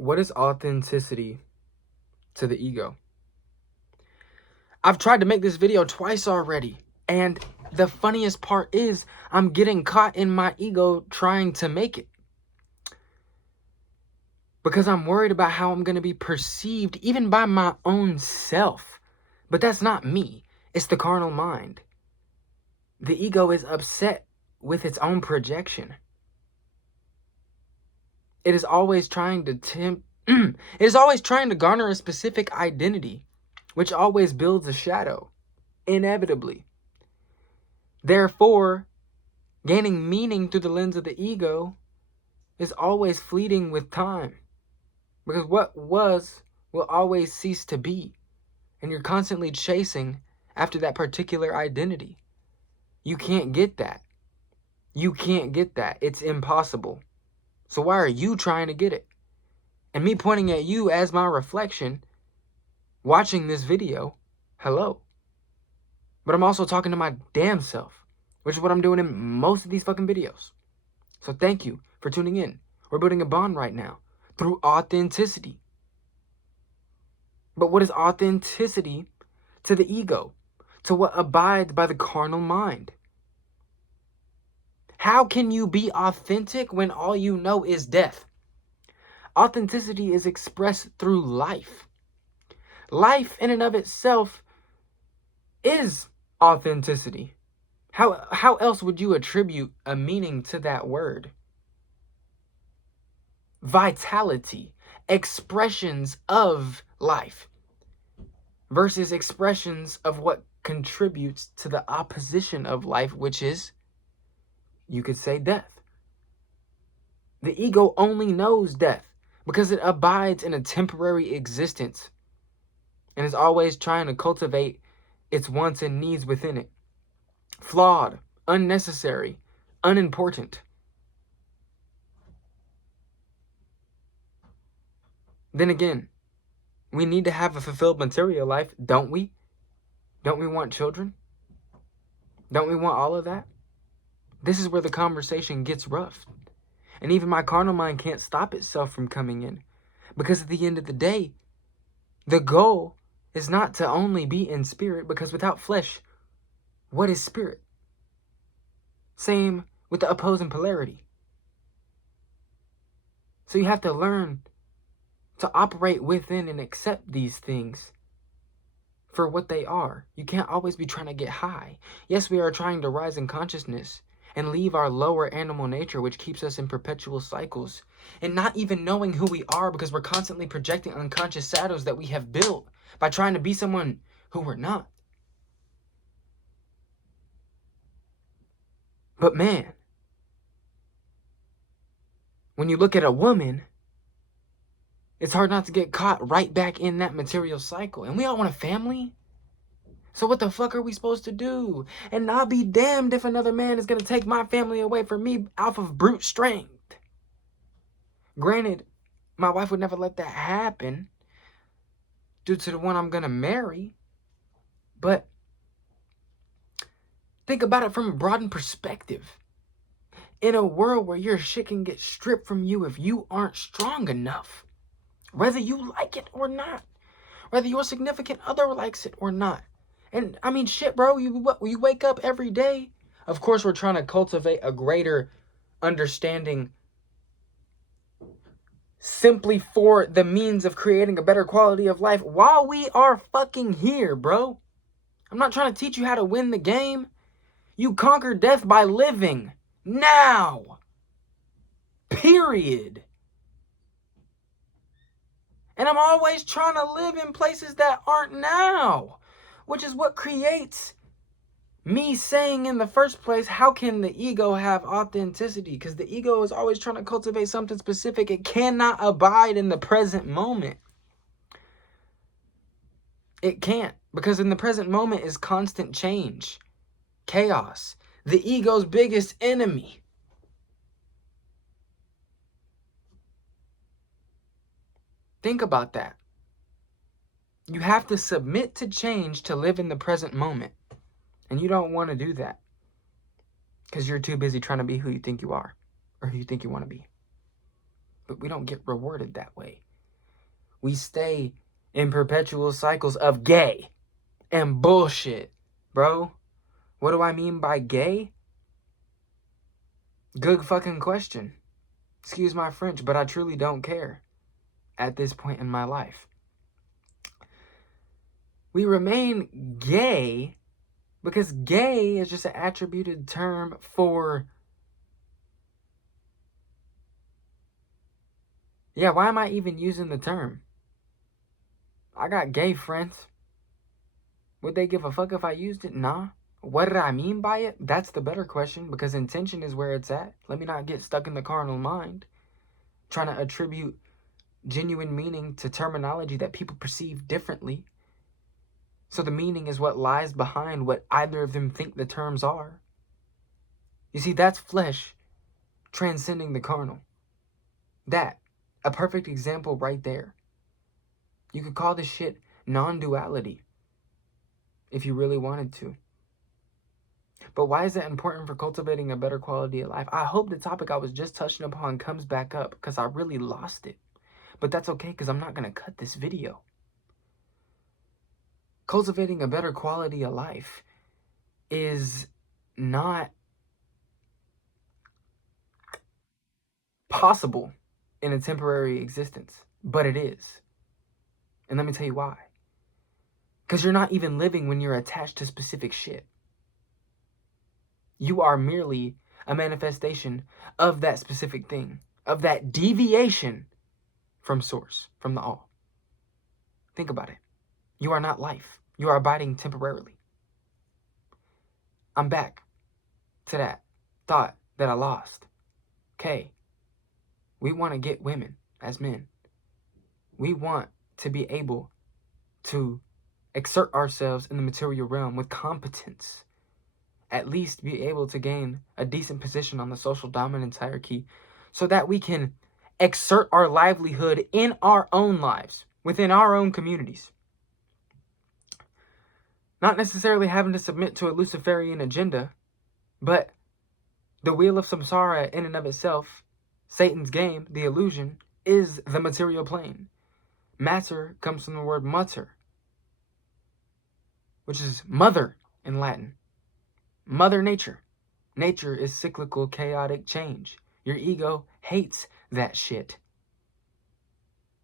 What is authenticity to the ego? I've tried to make this video twice already, and the funniest part is I'm getting caught in my ego trying to make it. Because I'm worried about how I'm going to be perceived even by my own self. But that's not me. It's the carnal mind. The ego is upset with its own projection. It is always trying to it is always trying to garner a specific identity, which always builds a shadow, inevitably. Therefore, gaining meaning through the lens of the ego is always fleeting with time. Because what was will always cease to be. And you're constantly chasing after that particular identity. You can't get that. You can't get that. It's impossible. So why are you trying to get it? And me pointing at you as my reflection, watching this video, hello. But I'm also talking to my damn self, which is what I'm doing in most of these fucking videos. So thank you for tuning in. We're building a bond right now through authenticity. But what is authenticity to the ego? To what abides by the carnal mind? How can you be authentic when all you know is death? Authenticity is expressed through life. Life in and of itself is authenticity. How else would you attribute a meaning to that word? Vitality, expressions of life versus expressions of what contributes to the opposition of life, which is, you could say, death. The ego only knows death because it abides in a temporary existence and is always trying to cultivate its wants and needs within it. Flawed, unnecessary, unimportant. Then again, we need to have a fulfilled material life, don't we? Don't we want children? Don't we want all of that? This is where the conversation gets rough. And even my carnal mind can't stop itself from coming in. Because at the end of the day, the goal is not to only be in spirit, because without flesh, what is spirit? Same with the opposing polarity. So you have to learn to operate within and accept these things for what they are. You can't always be trying to get high. Yes, we are trying to rise in consciousness and leave our lower animal nature, which keeps us in perpetual cycles, and not even knowing who we are because we're constantly projecting unconscious shadows that we have built by trying to be someone who we're not. But man, when you look at a woman, it's hard not to get caught right back in that material cycle. And we all want a family. So what the fuck are we supposed to do? And I'll be damned if another man is going to take my family away from me off of brute strength. Granted, my wife would never let that happen due to the one I'm going to marry. But think about it from a broadened perspective. In a world where your shit can get stripped from you if you aren't strong enough, whether you like it or not, whether your significant other likes it or not. And I mean, shit, bro, you wake up every day. Of course, we're trying to cultivate a greater understanding simply for the means of creating a better quality of life while we are fucking here, bro. I'm not trying to teach you how to win the game. You conquer death by living now. Period. And I'm always trying to live in places that aren't now, which is what creates me saying in the first place, how can the ego have authenticity? Because the ego is always trying to cultivate something specific. It cannot abide in the present moment. It can't, because in the present moment is constant change, chaos, the ego's biggest enemy. Think about that. You have to submit to change to live in the present moment. And you don't want to do that because you're too busy trying to be who you think you are or who you think you want to be. But we don't get rewarded that way. we stay in perpetual cycles of gay and bullshit. Bro, what do I mean by gay? Good fucking question. Excuse my French, but I truly don't care at this point in my life. We remain gay because gay is just an attributed term for... Yeah, why am I even using the term? I got gay friends. Would they give a fuck if I used it? Nah. What did I mean by it? That's the better question, because intention is where it's at. Let me not get stuck in the carnal mind, trying to attribute genuine meaning to terminology that people perceive differently. So the meaning is what lies behind what either of them think the terms are. You see, that's flesh transcending the carnal. That, a perfect example right there. You could call this shit non-duality if you really wanted to. But why is that important for cultivating a better quality of life? I hope the topic I was just touching upon comes back up, because I really lost it. But that's okay, because I'm not going to cut this video. Cultivating a better quality of life is not possible in a temporary existence, but it is. And let me tell you why. Because you're not even living when you're attached to specific shit. You are merely a manifestation of that specific thing, of that deviation from source, from the all. Think about it. You are not life. You are abiding temporarily. I'm back to that thought that I lost. Okay. We want to get women as men. We want to be able to exert ourselves in the material realm with competence. At least be able to gain a decent position on the social dominance hierarchy, so that we can exert our livelihood in our own lives, within our own communities. Not necessarily having to submit to a Luciferian agenda, but the wheel of samsara in and of itself, Satan's game, the illusion, is the material plane. Matter comes from the word mater, which is mother in Latin. Mother Nature. Nature is cyclical, chaotic change. Your ego hates that shit.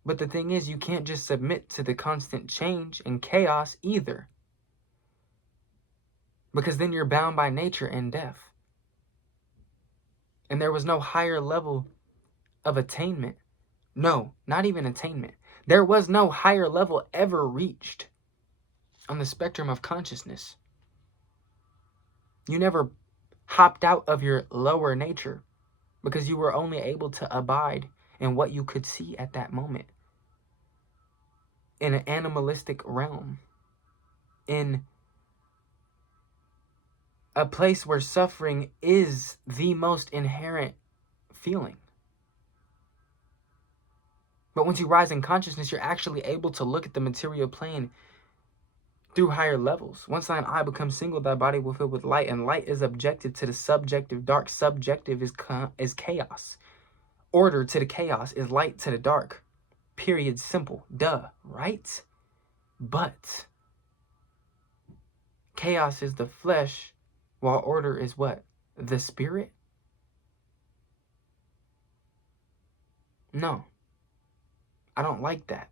But the thing is, you can't just submit to the constant change and chaos either. Because then you're bound by nature and death. And there was no higher level of attainment. No, not even attainment. There was no higher level ever reached on the spectrum of consciousness. You never hopped out of your lower nature because you were only able to abide in what you could see at that moment. In an animalistic realm. In a place where suffering is the most inherent feeling. But once you rise in consciousness, you're actually able to look at the material plane through higher levels. Once thine eye becomes single, thy body will fill with light, and light is objective to the subjective dark. Subjective is chaos. Order to the chaos is light to the dark. Period. Simple. Duh. Right? But chaos is the flesh, while order is what? The spirit? No. I don't like that.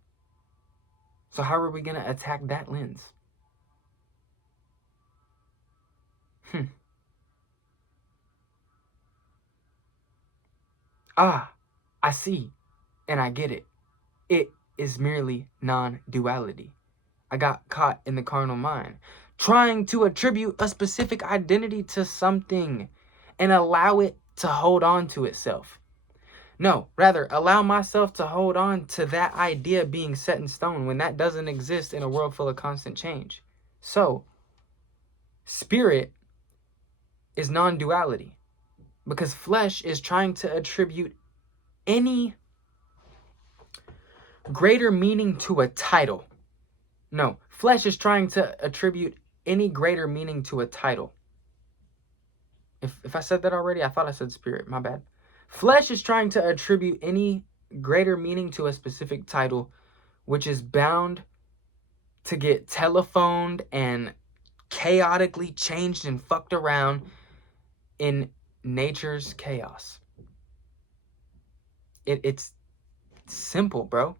So how are we going to attack that lens? Ah, I see, and I get it. It is merely non-duality. I got caught in the carnal mind, trying to attribute a specific identity to something and allow it to hold on to itself. No, rather, allow myself to hold on to that idea being set in stone when that doesn't exist in a world full of constant change. So, spirit is non-duality because flesh is trying to attribute any greater meaning to a title. No, flesh is trying to attribute any greater meaning to a title. If I said that already, I thought I said spirit, my bad. Flesh is trying to attribute any greater meaning to a specific title which is bound to get telephoned and chaotically changed and fucked around in nature's chaos. It's simple, bro.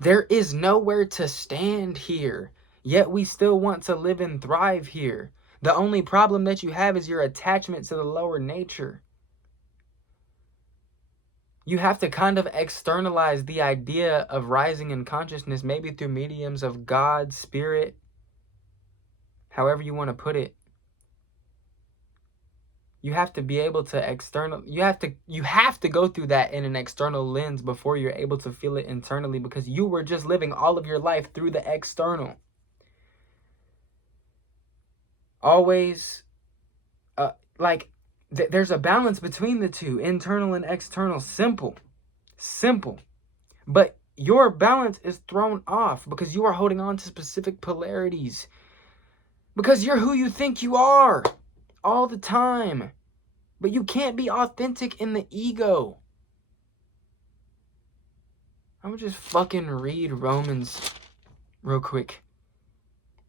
There is nowhere to stand here, yet we still want to live and thrive here. The only problem that you have is your attachment to the lower nature. You have to kind of externalize the idea of rising in consciousness, maybe through mediums of God, spirit, however you want to put it. You have to be able to you have to go through that in an external lens before you're able to feel it internally, because you were just living all of your life through the external. Always, there's a balance between the two, internal and external. Simple. But your balance is thrown off because you are holding on to specific polarities. Because you're who you think you are all the time. But you can't be authentic in the ego. I'm gonna just fucking read Romans real quick.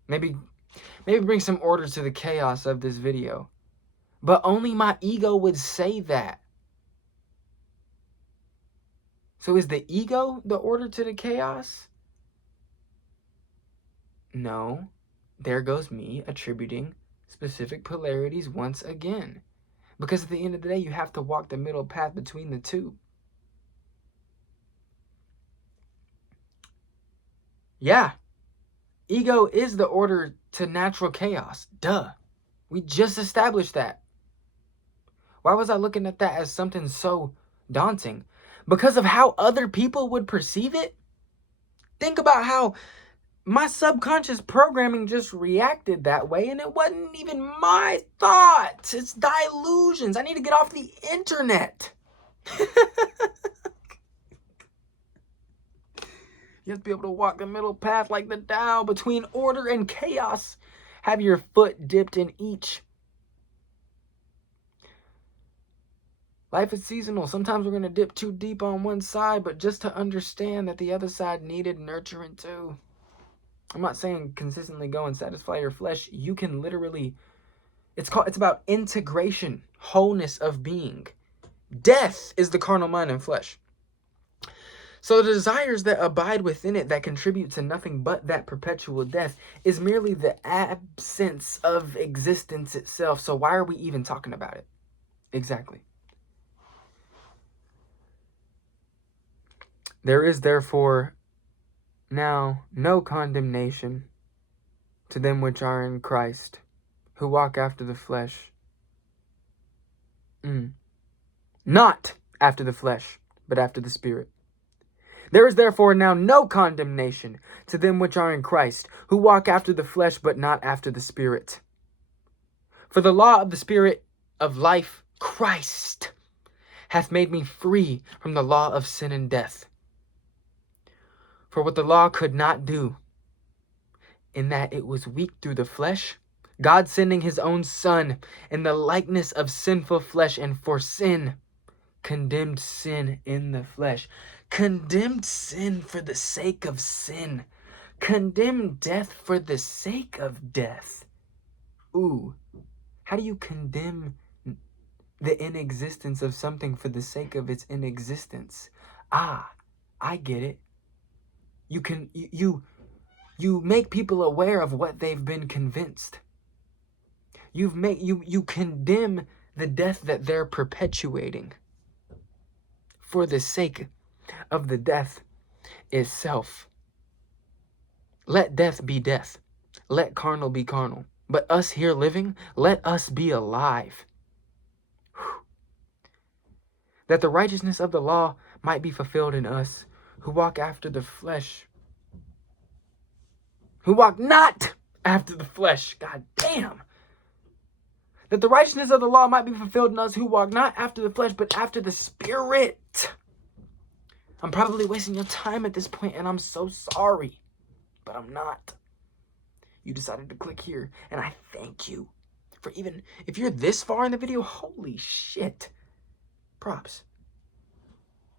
Maybe bring some order to the chaos of this video. But only my ego would say that. So is the ego the order to the chaos? No. There goes me attributing specific polarities once again. Because at the end of the day, you have to walk the middle path between the two. Yeah. Ego is the order to natural chaos. Duh. We just established that. Why was I looking at that as something so daunting? Because of how other people would perceive it? Think about how my subconscious programming just reacted that way, and it wasn't even my thoughts. It's delusions. I need to get off the internet. You have to be able to walk the middle path like the Tao between order and chaos. Have your foot dipped in each. Life is seasonal. Sometimes we're going to dip too deep on one side, but just to understand that the other side needed nurturing too. I'm not saying consistently go and satisfy your flesh. You can literally, it's about integration, wholeness of being. Death is the carnal mind and flesh. So the desires that abide within it that contribute to nothing but that perpetual death is merely the absence of existence itself. So why are we even talking about it? Exactly. There is therefore now no condemnation to them which are in Christ, who walk after the flesh. Not after the flesh, but after the Spirit. There is therefore now no condemnation to them which are in Christ, who walk after the flesh, but not after the Spirit. For the law of the Spirit of life, Christ, hath made me free from the law of sin and death. For what the law could not do, in that it was weak through the flesh, God sending his own Son in the likeness of sinful flesh, and for sin, condemned sin in the flesh. Condemned sin for the sake of sin. Condemned death for the sake of death. Ooh, how do you condemn the inexistence of something for the sake of its inexistence? Ah, I get it. You make people aware of what they've been convinced. You condemn the death that they're perpetuating for the sake of the death itself. Let death be death. Let carnal be carnal. But us here living, let us be alive. Whew. That the righteousness of the law might be fulfilled in us, who walk after the flesh. Who walk not after the flesh. God damn. That the righteousness of the law might be fulfilled in us, who walk not after the flesh, but after the Spirit. I'm probably wasting your time at this point, and I'm so sorry. But I'm not. You decided to click here, and I thank you for even, if you're this far in the video, holy shit. Props.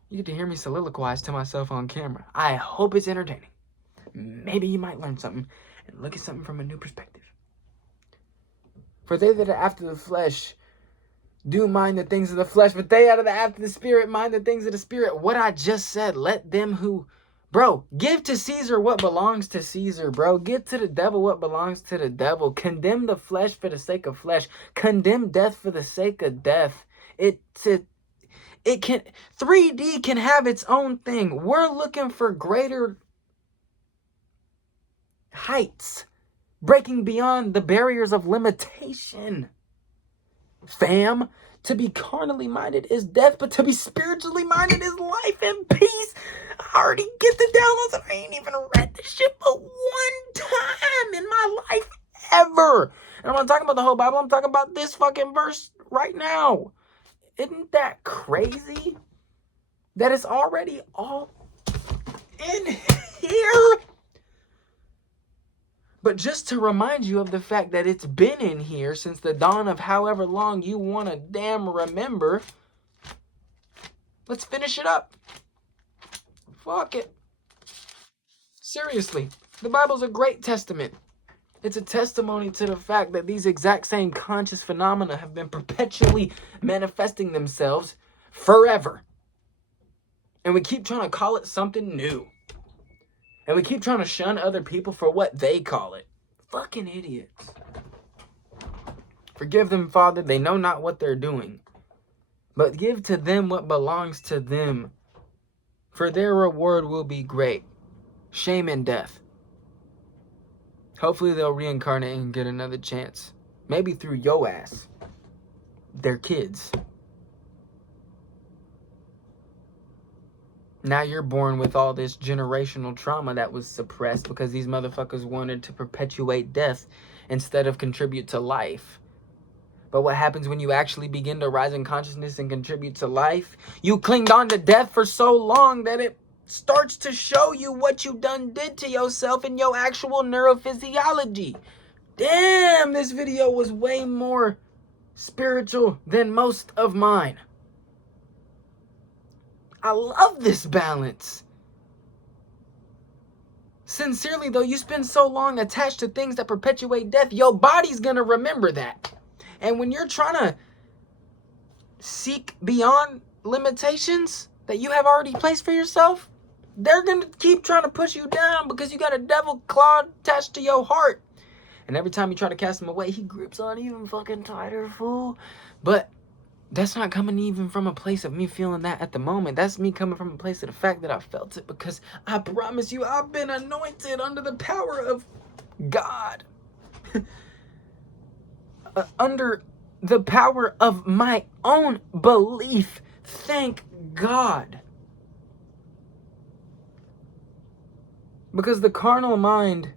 You get to hear me soliloquize to myself on camera. I hope it's entertaining. Maybe you might learn something and look at something from a new perspective. For they that are after the flesh do mind the things of the flesh, but they out of the after the spirit mind the things of the spirit. What I just said, let them who... Bro, give to Caesar what belongs to Caesar, bro. Give to the devil what belongs to the devil. Condemn the flesh for the sake of flesh. Condemn death for the sake of death. It can... 3D can have its own thing. We're looking for greater heights, breaking beyond the barriers of limitation. Fam, to be carnally minded is death, but to be spiritually minded is life and peace. I already get the downloads and I ain't even read this shit but one time in my life ever. And I'm not talking about the whole Bible, I'm talking about this fucking verse right now. Isn't that crazy? That it's already all in here. But just to remind you of the fact that it's been in here since the dawn of however long you want to damn remember, let's finish it up. Fuck it. Seriously, the Bible's a great testament. It's a testimony to the fact that these exact same conscious phenomena have been perpetually manifesting themselves forever. And we keep trying to call it something new. And we keep trying to shun other people for what they call it. Fucking idiots. Forgive them, Father. They know not what they're doing. But give to them what belongs to them. For their reward will be great. Shame and death. Hopefully they'll reincarnate and get another chance. Maybe through yo ass. Their kids. Now you're born with all this generational trauma that was suppressed because these motherfuckers wanted to perpetuate death instead of contribute to life. But what happens when you actually begin to rise in consciousness and contribute to life? You clinged on to death for so long that it starts to show you what you done did to yourself in your actual neurophysiology. Damn, this video was way more spiritual than most of mine. I love this balance. Sincerely though, you spend so long attached to things that perpetuate death, your body's gonna remember that. And when you're trying to seek beyond limitations that you have already placed for yourself, they're gonna keep trying to push you down because you got a devil claw attached to your heart. And every time you try to cast him away, he grips on even fucking tighter, fool. But that's not coming even from a place of me feeling that at the moment. That's me coming from a place of the fact that I felt it, because I promise you, I've been anointed under the power of God. Under the power of my own belief. Thank God. Because the carnal mind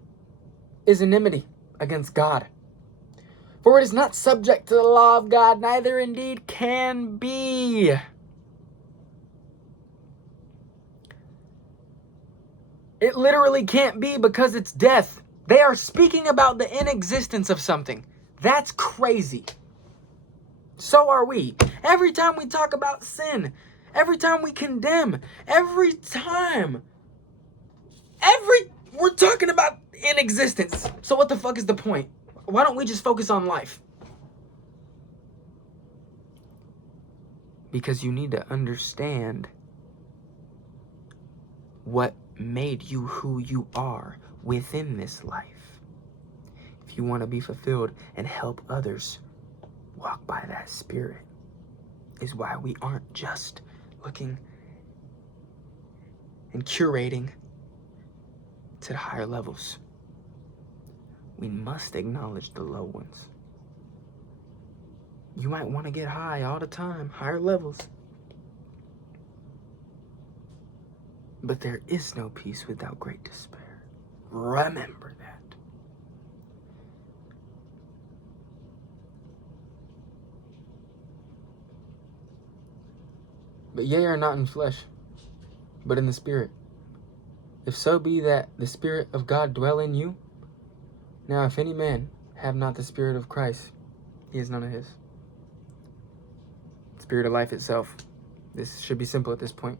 is enmity against God. For it is not subject to the law of God, neither indeed can be. It literally can't be because it's death. They are speaking about the inexistence of something. That's crazy. So are we. Every time we talk about sin, every time we condemn, every time, we're talking about inexistence. So what the fuck is the point? Why don't we just focus on life? Because you need to understand what made you who you are within this life. If you want to be fulfilled and help others walk by that spirit, is why we aren't just looking and curating to the higher levels. We must acknowledge the low ones. You might want to get high all the time, higher levels. But there is no peace without great despair. Remember that. But ye are not in flesh, but in the spirit. If so be that the Spirit of God dwell in you. Now if any man have not the Spirit of Christ, he is none of his. Spirit of life itself. This should be simple at this point.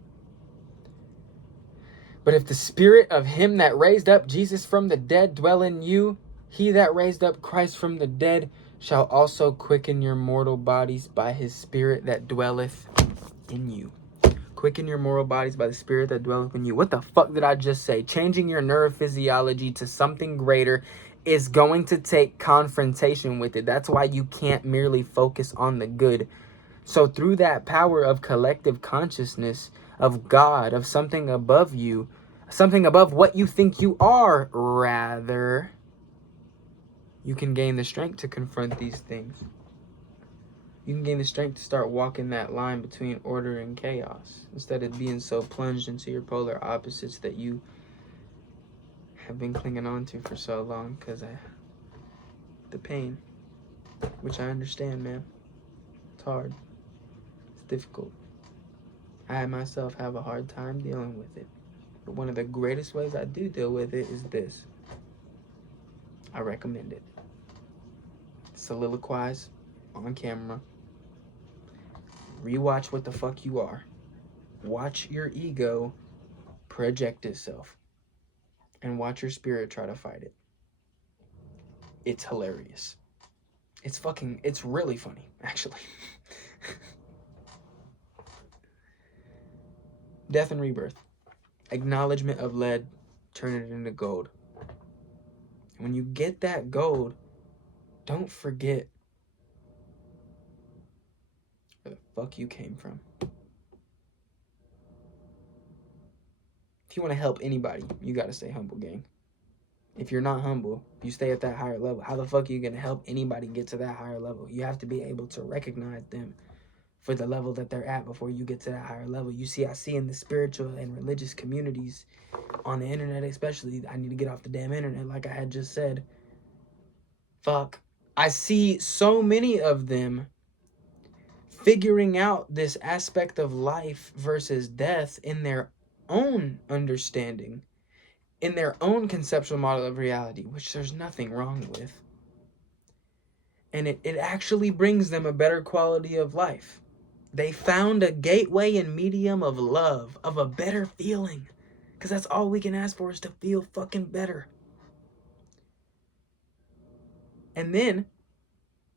But if the spirit of him that raised up Jesus from the dead dwell in you, he that raised up Christ from the dead shall also quicken your mortal bodies by his spirit that dwelleth in you. Quicken your mortal bodies by the spirit that dwelleth in you. What the fuck did I just say? Changing your neurophysiology to something greater is going to take confrontation with it. That's why you can't merely focus on the good. So through that power of collective consciousness, of God, of something above you, something above what you think you are, rather, you can gain the strength to confront these things. You can gain the strength to start walking that line between order and chaos instead of being so plunged into your polar opposites that you have been clinging on to for so long because the pain, which I understand, man. It's hard. It's difficult. I myself have a hard time dealing with it. But one of the greatest ways I do deal with it is this. I recommend it. Soliloquize on camera. Rewatch what the fuck you are. Watch your ego project itself. And watch your spirit try to fight it. It's hilarious. It's really funny, actually. Death and rebirth. Acknowledgement of lead, turn it into gold. When you get that gold, don't forget where the fuck you came from. If you want to help anybody, you got to stay humble, gang. If you're not humble, you stay at that higher level. How the fuck are you going to help anybody get to that higher level? You have to be able to recognize them for the level that they're at before you get to that higher level. I see in the spiritual and religious communities, on the internet especially, I need to get off the damn internet like I had just said. Fuck. I see so many of them figuring out this aspect of life versus death in their own understanding, in their own conceptual model of reality, which there's nothing wrong with. And it actually brings them a better quality of life. They found a gateway and medium of love, of a better feeling. Because that's all we can ask for is to feel fucking better. And then,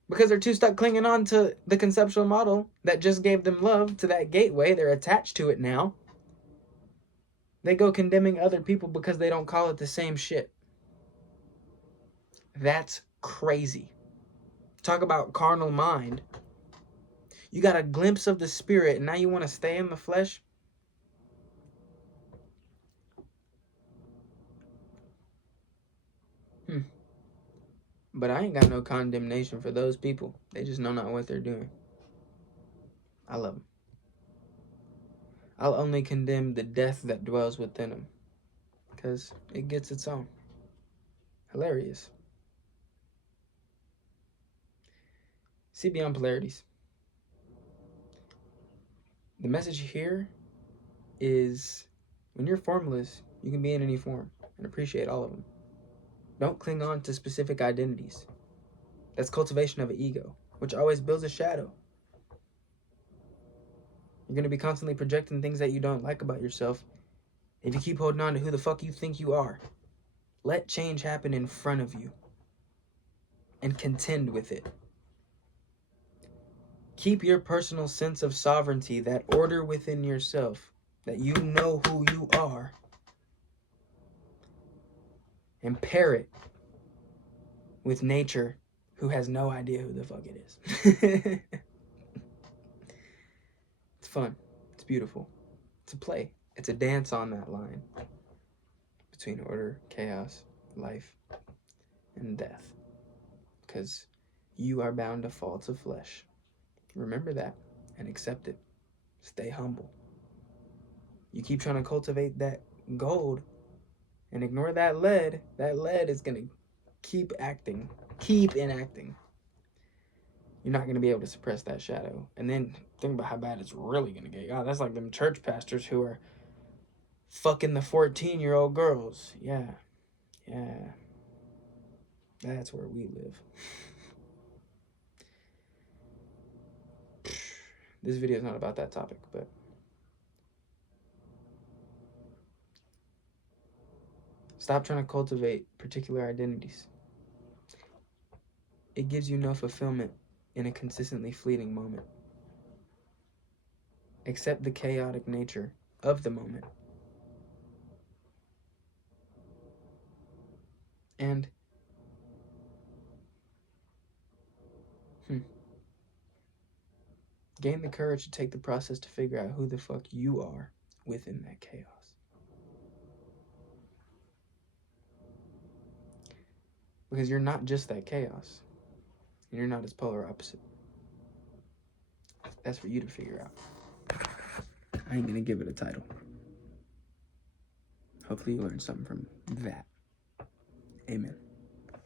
because they're too stuck clinging on to the conceptual model that just gave them love, to that gateway, they're attached to it now. They go condemning other people because they don't call it the same shit. That's crazy. Talk about carnal mind. You got a glimpse of the spirit and now you want to stay in the flesh? But I ain't got no condemnation for those people. They just know not what they're doing. I love them. I'll only condemn the death that dwells within them. Because it gets its own. Hilarious. See beyond polarities. The message here is when you're formless, you can be in any form and appreciate all of them. Don't cling on to specific identities. That's cultivation of an ego, which always builds a shadow. You're going to be constantly projecting things that you don't like about yourself if you keep holding on to who the fuck you think you are. Let change happen in front of you and contend with it. Keep your personal sense of sovereignty, that order within yourself, that you know who you are, and pair it with nature, who has no idea who the fuck it is. It's fun. It's beautiful. It's a play. It's a dance on that line between order, chaos, life, and death. Because you are bound to fall to flesh. Remember that and accept it. Stay humble. You keep trying to cultivate that gold and ignore that lead is going to keep enacting. You're not going to be able to suppress that shadow. And then think about how bad it's really going to get. God, that's like them church pastors who are fucking the 14-year-old girls. Yeah. That's where we live. This video is not about that topic, but Stop trying to cultivate particular identities. It gives you no fulfillment in a consistently fleeting moment. Accept the chaotic nature of the moment. And gain the courage to take the process to figure out who the fuck you are within that chaos. Because you're not just that chaos. And you're not its polar opposite. That's for you to figure out. I ain't gonna give it a title. Hopefully you learned something from that. Amen.